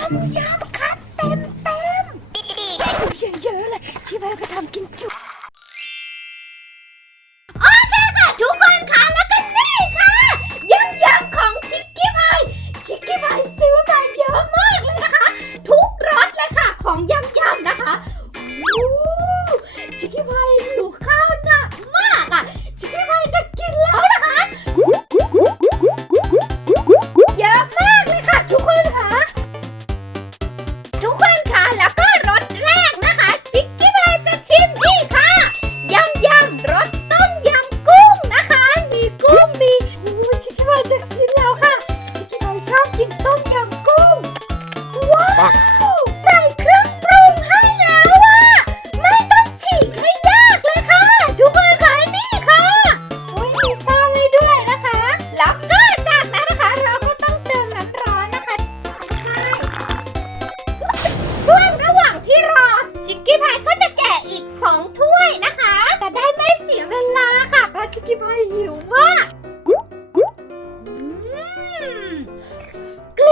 ยำยำครับเต็มเต็มเยอะๆเลยชิบยก็ทำกินจุ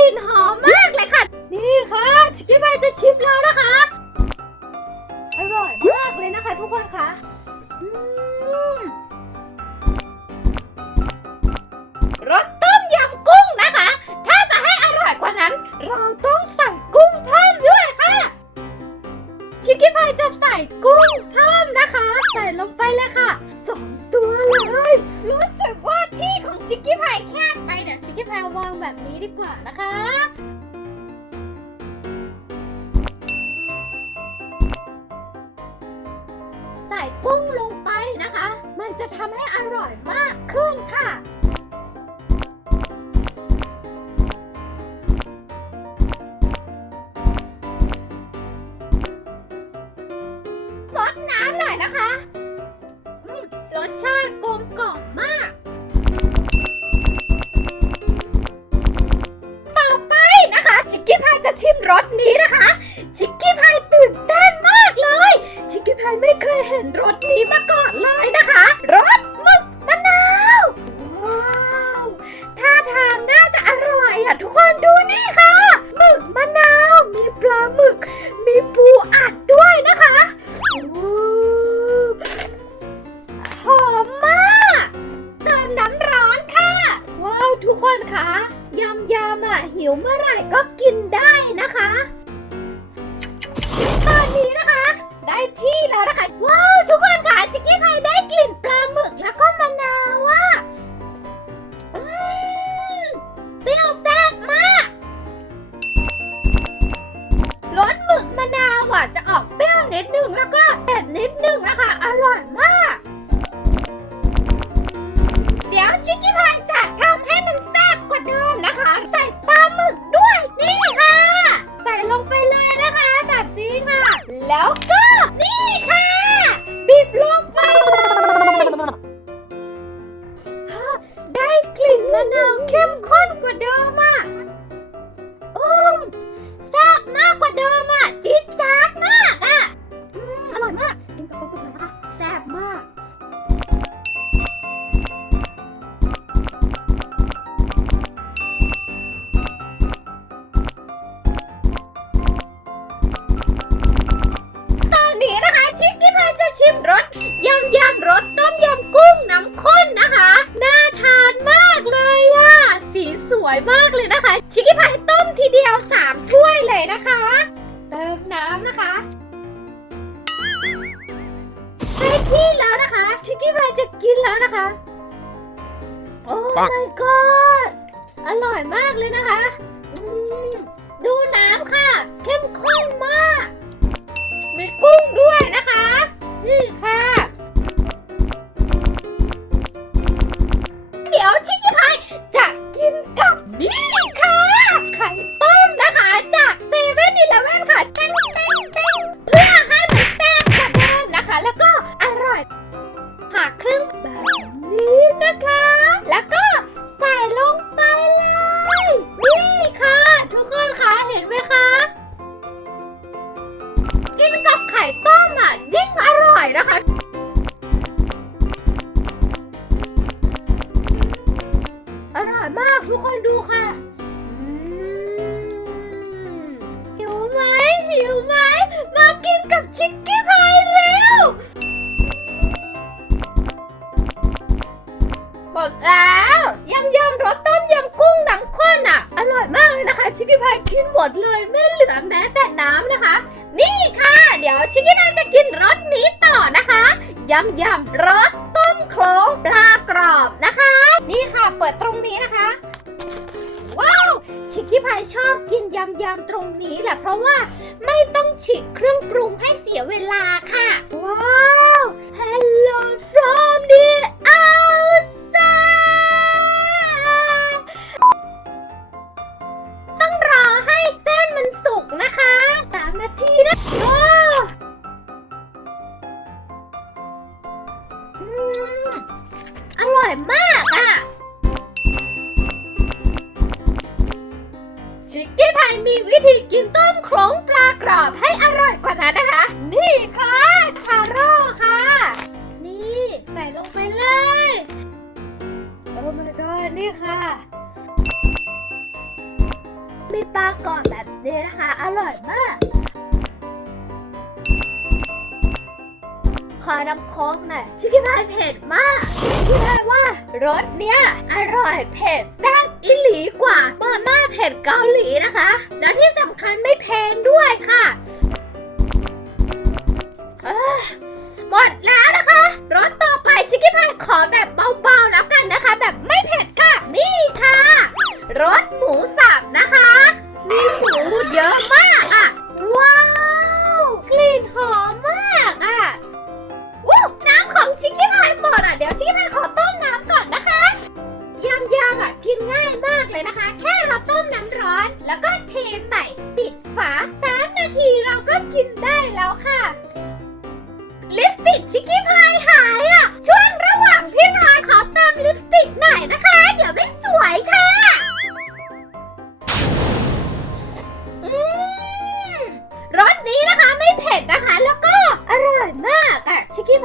่นหอมมากเลยค่ะ นี่ค่ะชิคกี้พายจะชิมแล้วนะคะ อร่อยมากเลยนะคะทุกคนค่ะอืม แบบนี้ดีกว่านะคะ ใส่กุ้งลงไปนะคะ มันจะทำให้อร่อยมากขึ้นค่ะ ซดน้ำหน่อยนะคะ อะทุกคนดูนี่ค่ะหมึกมะนาว มีปลาหมึก มีปูอัดด้วยนะคะหอมมากเติมน้ำร้อนค่ะ ว้าวทุกคนคะยำยำอะหิวเมื่อไหร่ก็กินได้นะคะ ตอนนี้นะคะ ได้ที่แล้วนะคะ ว้าวทุกคนค่ะจิกกี้พายได้กลิ่นปลาหมึกแล้วก็มะนาว นึ่งแล้วก็เผ็ดนิดหนึ่งนะคะ อร่อยมาก เดี๋ยวชิคกี้พายะคะไปกินแล้วนะคะชิคกี้พายจะกินแล้วนะคะ โอ้ my god อร่อยมากเลยนะคะดูน้ำค่ะ เข้มข้นมาก มีกุ้งด้วยนะคะ นี่ค่ะ เลยไม่เหลือแม้แต่น้ำนะคะ นี่ค่ะ เดี๋ยวชิคกี้พายจะกินรสนี้ต่อนะคะยำยำรสต้มโครงปลากรอบนะคะ นี่ค่ะเปิดตรงนี้นะคะ ว้าวชิคกี้พายชอบกินยำยำตรงนี้แหละเพราะว่าไม่ต้องฉีกเครื่องปรุงให้เสียเวลาค่ะ ว้าว Hello from the house น้ำโค้กหน่อยชิคกี้พายเผ็ดมากคิดได้ว่ารสเนี้ยอร่อยเผ็ดแซ่บอิหลีกว่ามาม่าเผ็ดเกาหลีนะคะ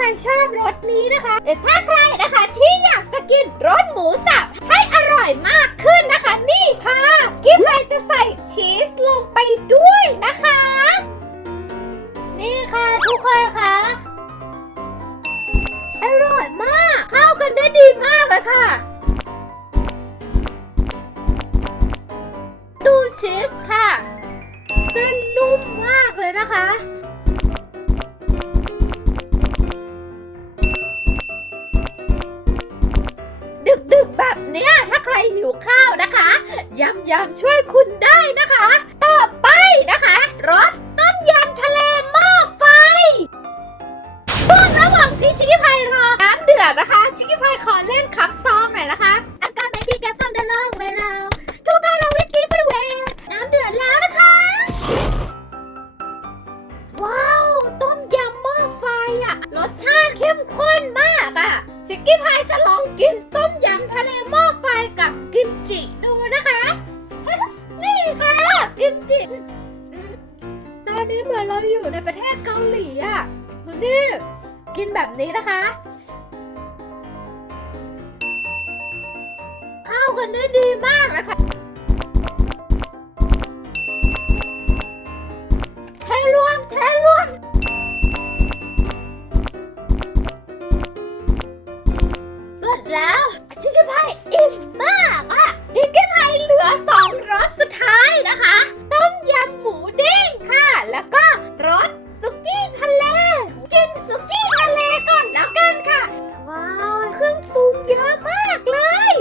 อะชิคกี้พายชอบรสนี้นะคะเออถ้าใครนะคะที่อยากจะกินรสหมูสับให้อร่อยมากขึ้นนะคะ นี่ค่ะกิ๊บพาจะใส่ชีสลงไปด้วยนะคะ นี่ค่ะทุกคนค่ะอร่อยมาก เข้ากันได้ดีมากเลยค่ะ ยำยำช่วยคุณได้นะคะ ต่อไปนะคะรสต้มยำทะเลหม้อไฟช่วงระหว่างที่ชิคกี้พายรอน้ำเดือดนะคะ ชิคกี้พายขอเล่นคับซองหน่อยนะคะ I got my ticket from the long way round Two bottle whiskey for the way น้ำเดือดแล้วนะคะ ว้าว ต้มยำหม้อไฟอะรสชาติเข้มข้นมากอะชิคกี้พายจะลองกินต้มยำทะเลหม้อไฟกับกิมจิดูนะคะ กิมจิอืมตอนนี้เหมือนเราอยู่ในประเทศเกาหลีอะนี่กินแบบนี้นะคะ เข้ากันได้ดีมากนะคะเทรวมเทรวมหมดแล้วชิคกี้พายอิ่มมากอะชิคกี้พายเหลือสองรสสุดท้ายนะคะ ด้งค่ะ แล้วก็รสสุกี้ทะเล กินสุกี้ทะเลก่อนแล้วกันค่ะ ว้าว เครื่องปรุงเยอะมากเลย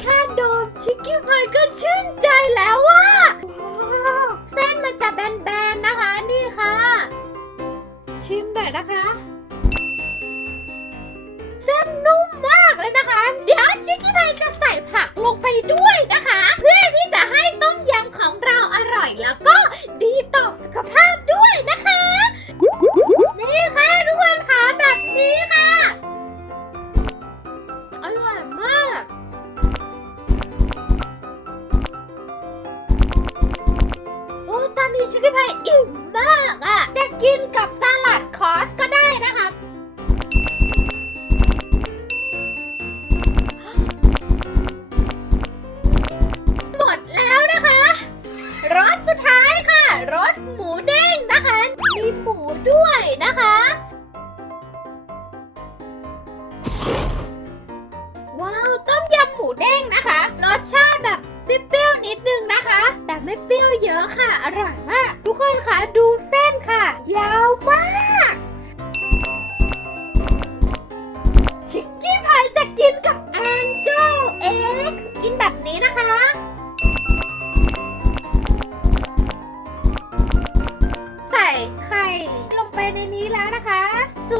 แค่ดมชิคกี้พายก็ชื่นใจแล้วว่าว้าวเส้นมันจะแบนๆนะคะนี่ค่ะ ชิมหน่อยนะคะ เส้นนุ่มมากเลยนะคะ เดี๋ยวชิคกี้พายจะใส่ผักลงไปด้วยนะคะ เพื่อที่จะให้ อร่อยแล้วก็ดีต่อสุขภาพด้วยนะคะ นี่ค่ะทุกคนค่ะแบบนี้ค่ะ อร่อยมาก โอ้ตอนนี้ชิคกี้พายอิ่มมากอะจะกินกับสลัดคอสก็ได้นะคะ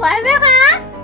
สว